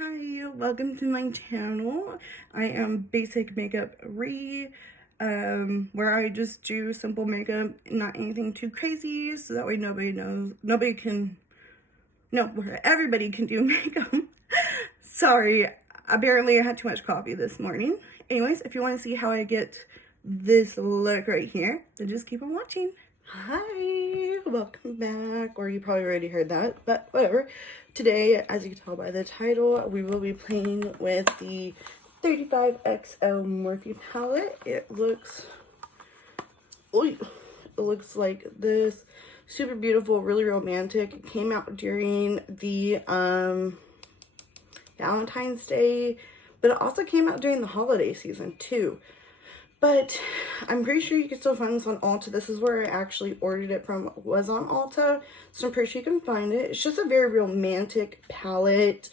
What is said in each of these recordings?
Hi, welcome to my channel. I am Basic Makeup Rie, where I just do simple makeup, not anything too crazy, so that way everybody can do makeup. Sorry, apparently I had too much coffee this morning. Anyways, if you want to see how I get this look right here, then just keep on watching. Hi, welcome back, or you probably already heard that, but whatever. Today, as you can tell by the title, we will be playing with the 35XL Morphe palette. It looks like this. Super beautiful, really romantic. It came out during the Valentine's Day, but it also came out during the holiday season too. But I'm pretty sure you can still find this on Ulta. This is where I actually ordered it from, was on Ulta. So I'm pretty sure you can find it. It's just a very romantic palette.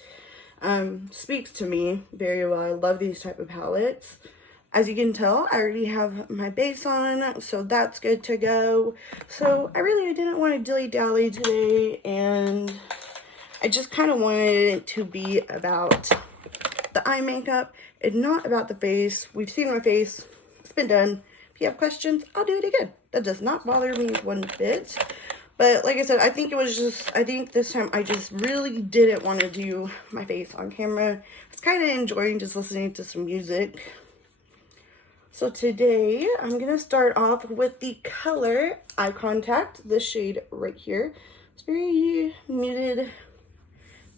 Speaks to me very well. I love these type of palettes. As you can tell, I already have my base on, so that's good to go. So I didn't want to dilly-dally today, and I just kind of wanted it to be about the eye makeup and not about the face. We've seen my face. It's been done. If you have questions, I'll do it again. That does not bother me one bit. But like I said, I think this time I just really didn't want to do my face on camera. I was kind of enjoying just listening to some music. So today, I'm going to start off with the color Eye Contact, this shade right here. It's very muted,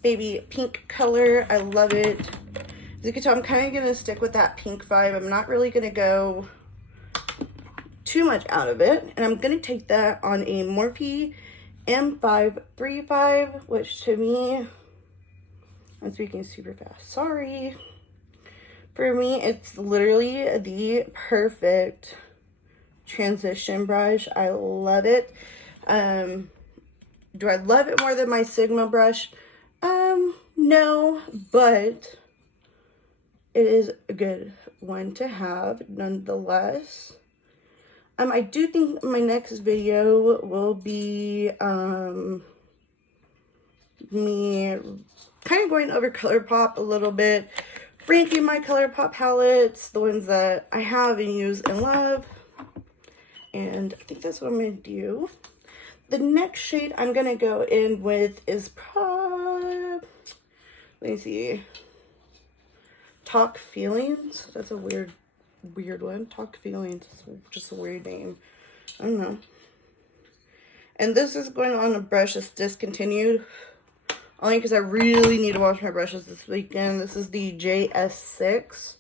baby pink color. I love it. As you can tell, I'm kind of going to stick with that pink vibe. I'm not really going to go too much out of it. And I'm going to take that on a Morphe M535, which to me, I'm speaking super fast, sorry. For me, it's literally the perfect transition brush. I love it. Do I love it more than my Sigma brush? No, but it is a good one to have nonetheless. I do think my next video will be me kind of going over ColourPop a little bit, ranking my ColourPop palettes, the ones that I have and use and love. And I think that's what I'm going to do. The next shade I'm going to go in with is let me see, Talk Feelings. That's a weird one. Talk Feelings is just a weird name. I don't know. And this is going on a brush that's discontinued. Only because I really need to wash my brushes this weekend. This is the JS6.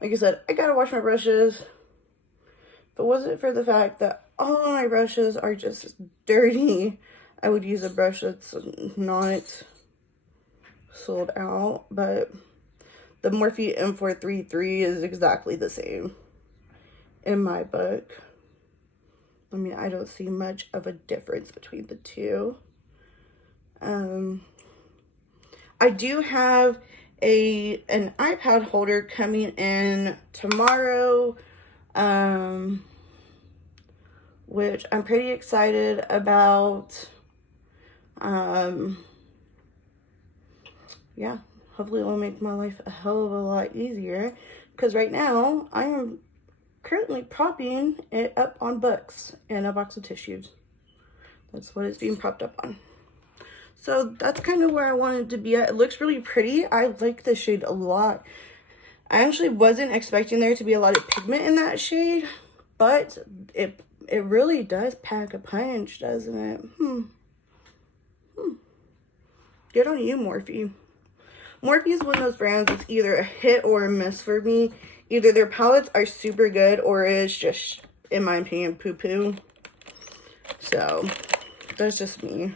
Like I said, I gotta wash my brushes. If it wasn't for the fact that all my brushes are just dirty, I would use a brush that's not sold out. But the Morphe M433 is exactly the same in my book. I mean, I don't see much of a difference between the two. I do have an iPad holder coming in tomorrow, which I'm pretty excited about. Yeah, hopefully it will make my life a hell of a lot easier, because right now I am currently propping it up on books and a box of tissues. That's what it's being propped up on. So that's kind of where I wanted to be at. It looks really pretty. I like this shade a lot. I actually wasn't expecting there to be a lot of pigment in that shade, but it really does pack a punch, doesn't it? Good on you, Morphe. Morphe is one of those brands that's either a hit or a miss for me. Either their palettes are super good or it's just, in my opinion, poo-poo. So that's just me.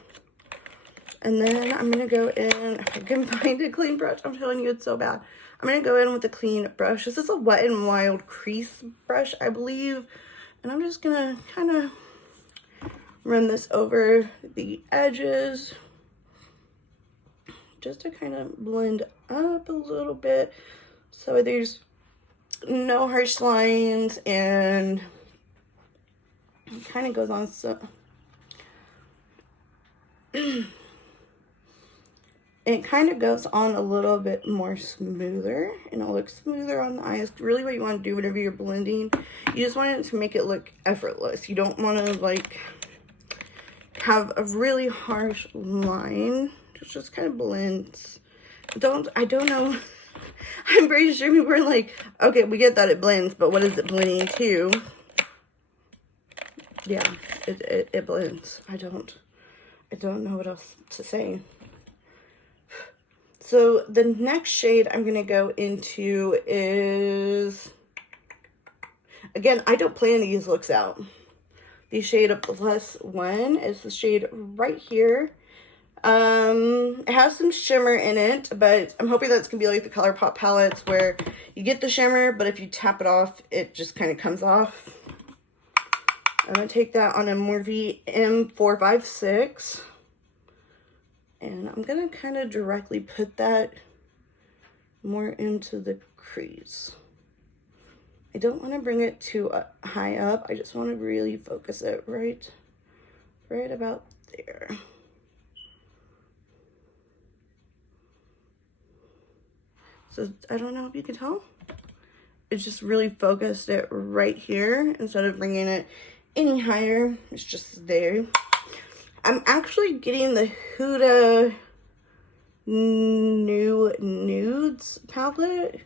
And then I'm going to go in, if I can find a clean brush, I'm telling you it's so bad. I'm going to go in with a clean brush. This is a Wet n Wild crease brush, I believe. And I'm just going to kind of run this over the edges, just to kind of blend up a little bit so there's no harsh lines, and it kind of goes on so it kind of goes on a little bit more smoother, and it looks smoother on the eyes. Really what you want to do whenever you're blending, you just want it to make it look effortless. You don't want to like have a really harsh line. It just kind of blends. I don't know. I'm pretty sure we were like, okay, we get that it blends, but what is it blending to? Yeah, it blends. I don't know what else to say. So the next shade I'm going to go into is, again, I don't plan these looks out. The shade of Plus One is the shade right here. It has some shimmer in it, but I'm hoping that's going to be like the ColourPop palettes where you get the shimmer, but if you tap it off, it just kind of comes off. I'm going to take that on a Morphe M456. And I'm going to kind of directly put that more into the crease. I don't want to bring it too high up. I just want to really focus it right about there. So I don't know if you can tell. It just really focused it right here instead of bringing it any higher. It's just there. I'm actually getting the Huda New Nudes palette,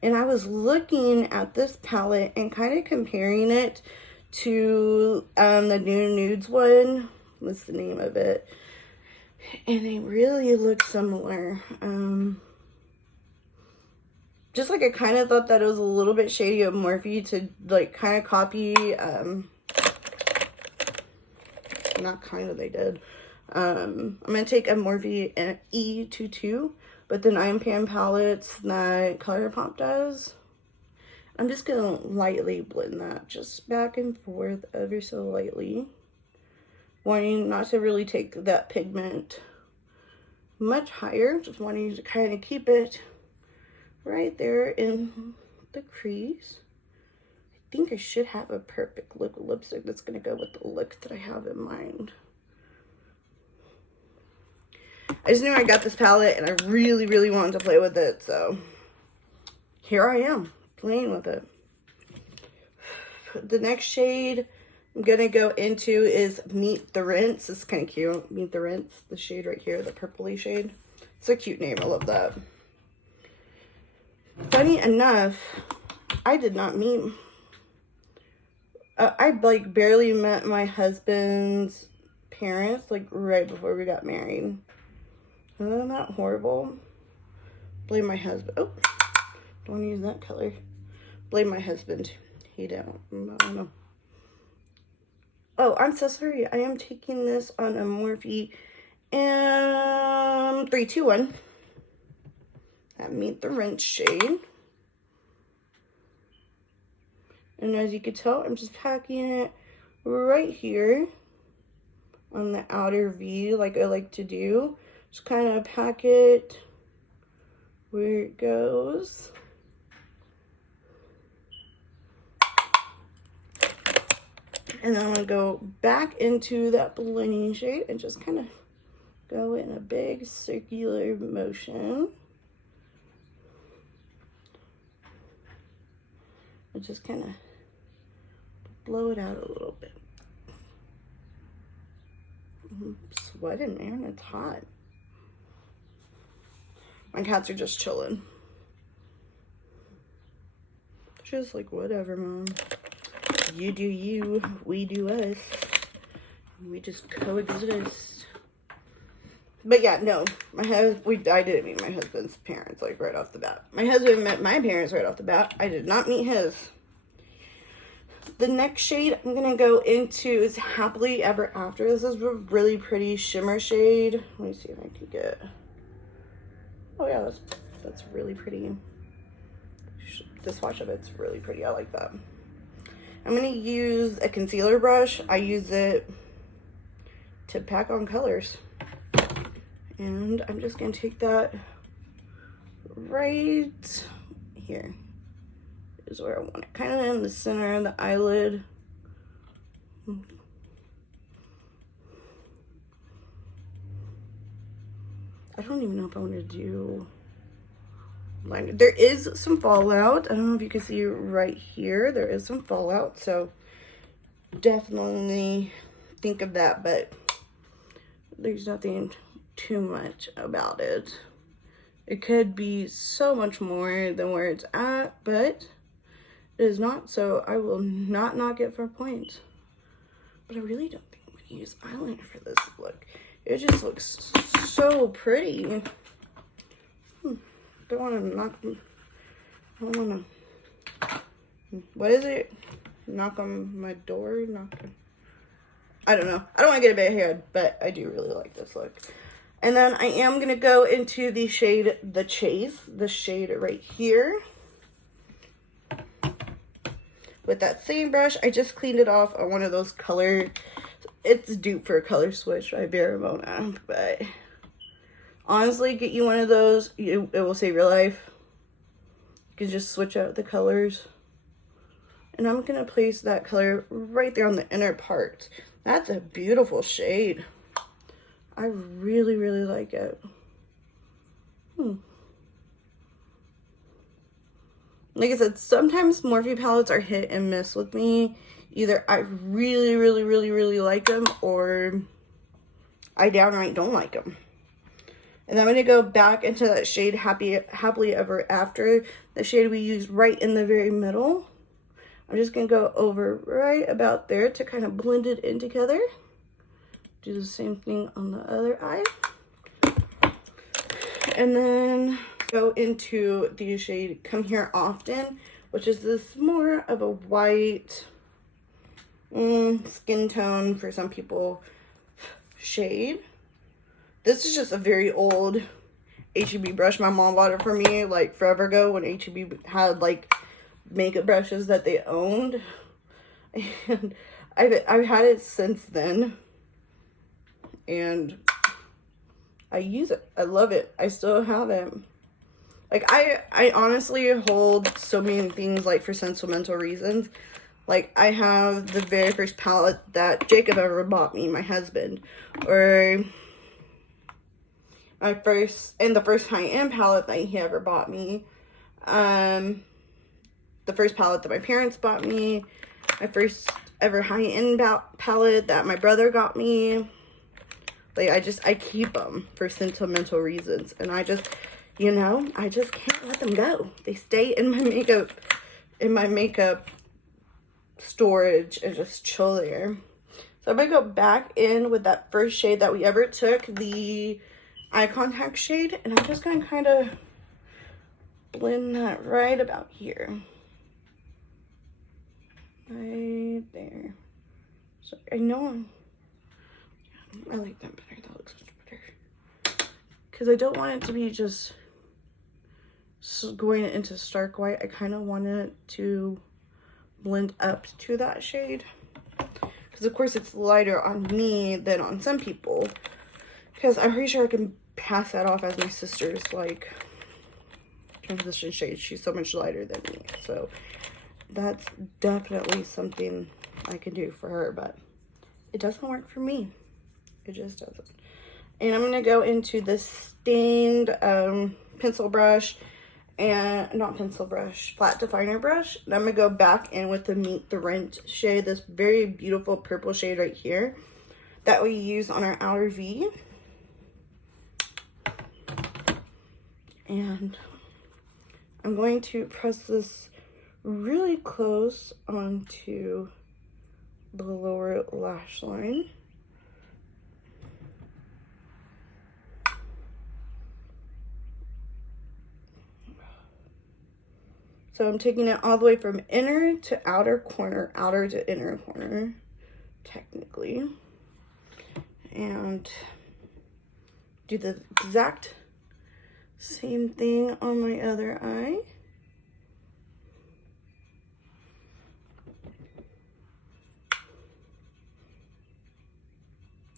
and I was looking at this palette and kind of comparing it to the New Nudes one. What's the name of it? And they really look similar. Just like I kind of thought that it was a little bit shady of Morphe to like kind of copy, not kind of, they did. I'm going to take a Morphe E22, but the 9pan palettes that ColourPop does. I'm just going to lightly blend that, just back and forth ever so lightly. Wanting not to really take that pigment much higher, just wanting to kind of keep it right there in the crease. I think I should have a perfect lipstick that's going to go with the look that I have in mind. I just knew I got this palette and I really, really wanted to play with it, so here I am, playing with it. The next shade I'm going to go into is Meet the Rinse. It's kind of cute. Meet the Rinse, the shade right here, the purpley shade. It's a cute name. I love that. Funny enough, I did not meet... I like barely met my husband's parents like right before we got married. Isn't that horrible? Blame my husband. Oh, don't use that color. Blame my husband. He don't. I don't know. Oh, I'm so sorry. I am taking this on a Morphe M321. That Meet the Rinse shade. And as you can tell, I'm just packing it right here on the outer V like I like to do. Just kind of pack it where it goes. And then I'm going to go back into that blending shade and just kind of go in a big circular motion. And just kind of blow it out a little bit. I'm sweating, man. It's hot. My cats are just chilling. Just like, whatever, Mom. You do you, we do us. We just coexist. But yeah, no. I didn't meet my husband's parents, like, right off the bat. My husband met my parents right off the bat. I did not meet his. The next shade I'm going to go into is Happily Ever After. This is a really pretty shimmer shade. Let me see if I can get... Oh yeah, that's really pretty. The swatch of it's really pretty. I like that. I'm going to use a concealer brush. I use it to pack on colors. And I'm just going to take that right here. Is where I want it. Kind of in the center of the eyelid. I don't even know if I want to do liner. There is some fallout. I don't know if you can see right here. There is some fallout, so definitely think of that, but there's nothing too much about it. It could be so much more than where it's at, but it is not, so I will not knock it for points. But I really don't think I'm going to use eyeliner for this look. It just looks so pretty. Don't want to knock them. I don't want to. What is it? Knock on my door? Knock on. I don't know. I don't want to get a big head, but I do really like this look. And then I am going to go into the shade The Chase. The shade right here. With that same brush, I just cleaned it off on one of those color. It's dupe for a color switch by Baramona, but honestly, get you one of those. It will save your life. You can just switch out the colors. And I'm going to place that color right there on the inner part. That's a beautiful shade. I really, really like it. Like I said, sometimes Morphe palettes are hit and miss with me. Either I really, really, really, really like them, or I downright don't like them. And I'm going to go back into that shade Happily Ever After, the shade we used right in the very middle. I'm just going to go over right about there to kind of blend it in together. Do the same thing on the other eye. And then go into the shade Come Here Often, which is this more of a white skin tone for some people shade. This is just a very old H-E-B brush. My mom bought it for me like forever ago when H-E-B had like makeup brushes that they owned. And I've had it since then. And I use it. I love it. I still have it. Like, I honestly hold so many things, like, for sentimental reasons. Like, I have the very first palette that Jacob ever bought me, my husband. Or the first high-end palette that he ever bought me. The first palette that my parents bought me. My first ever high-end palette that my brother got me. Like, I keep them for sentimental reasons. And I just, you know, I just can't let them go. They stay in my makeup storage and just chill there. So I'm going to go back in with that first shade that we ever took, the eye contact shade. And I'm just going to kind of blend that right about here. Right there. So I know I like that better. That looks much better. Because I don't want it to be just going into stark white. I kind of want it to blend up to that shade. Because of course it's lighter on me than on some people. Because I'm pretty sure I can pass that off as my sister's like transition shade. She's so much lighter than me. So that's definitely something I can do for her. But it doesn't work for me. It just doesn't. And I'm going to go into this stained pencil brush, and not pencil brush, flat definer brush. And I'm going to go back in with the Meet the Rent shade, this very beautiful purple shade right here that we use on our outer V. And I'm going to press this really close onto the lower lash line. So I'm taking it all the way from inner to outer corner, outer to inner corner, technically. And do the exact same thing on my other eye.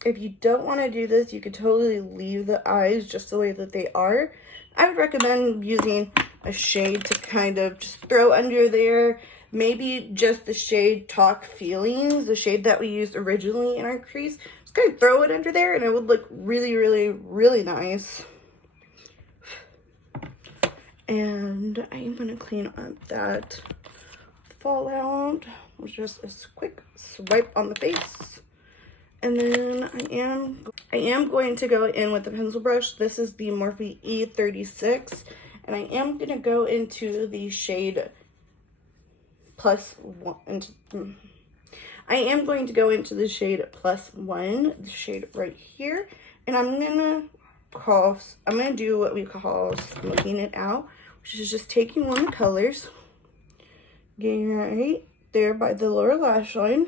If you don't want to do this, you could totally leave the eyes just the way that they are. I would recommend using a shade to kind of just throw under there. Maybe just the shade Talk Feelings, the shade that we used originally in our crease. Just kind of throw it under there and it would look really, really, really nice. And I am going to clean up that fallout with just a quick swipe on the face. And then I am going to go in with the pencil brush. This is the Morphe E36, and I am going to go into the shade +1. I am going to go into the shade +1, the shade right here, and I'm gonna do what we call smoking it out, which is just taking one of the colors, getting right there by the lower lash line,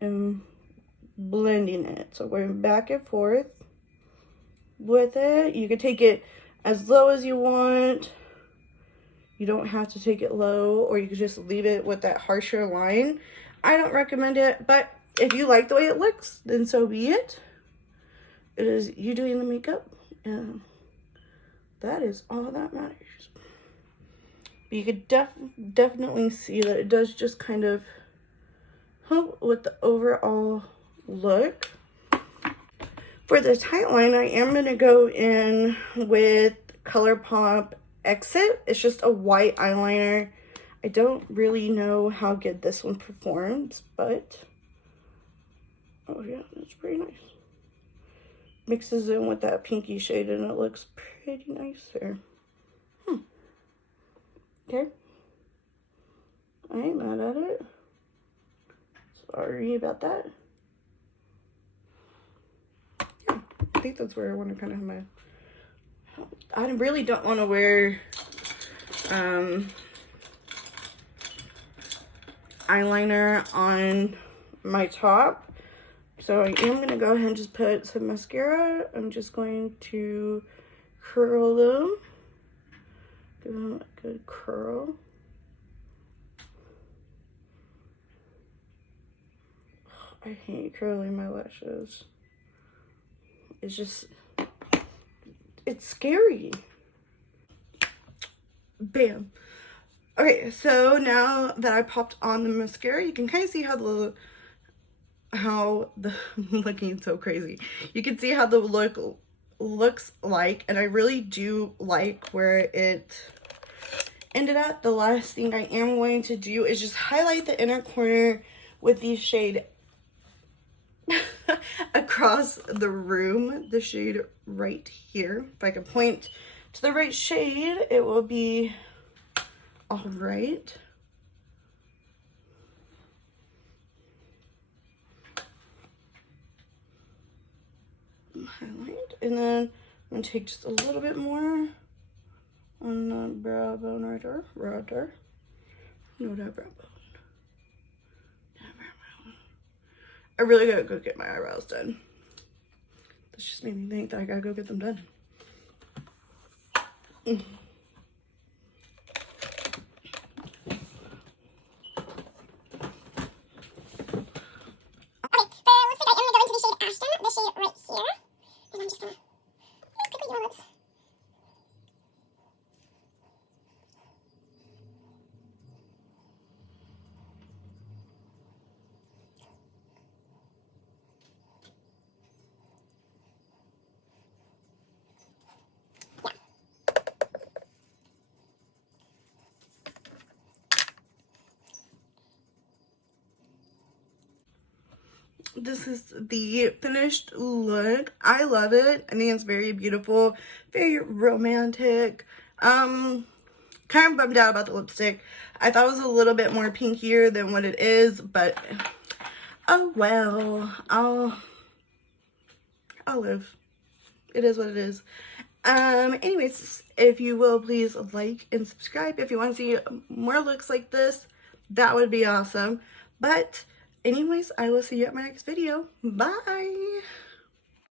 and blending it. So going back and forth with it. You can take it as low as you want. You don't have to take it low, or you could just leave it with that harsher line. I don't recommend it, but if you like the way it looks, then so be it. It is you doing the makeup, and that is all that matters. But you could definitely see that it does just kind of help with the overall look. For this highline, I am going to go in with ColourPop Exit. It's just a white eyeliner. I don't really know how good this one performs, but oh yeah, that's pretty nice. Mixes in with that pinky shade and it looks pretty nice there. Okay. I ain't mad at it. Sorry about that. Yeah, I think that's where I want to kind of have my... I really don't want to wear eyeliner on my top, so I am going to go ahead and just put some mascara. I'm just going to curl them, give them a good curl. I hate curling my lashes. It's just, it's scary. Bam. Okay, so now that I popped on the mascara, you can kind of see how the looking so crazy. You can see how the look looks like, and I really do like where it ended up. The last thing I am going to do is just highlight the inner corner with the shade across the room, the shade right here. If I can point to the right shade, it will be all right. Highlight, and then I'm gonna take just a little bit more on the brow bone right there. No, that brow bone. I really gotta go get my eyebrows done. This just made me think that I gotta go get them done. This is the finished look. I love it. I think it's very beautiful, very romantic. Kind of bummed out about the lipstick. I thought it was a little bit more pinkier than what it is, but oh well. I'll live. It is what it is. Anyways, if you will, please like and subscribe if you want to see more looks like this. That would be awesome. But anyways, I will see you at my next video. Bye!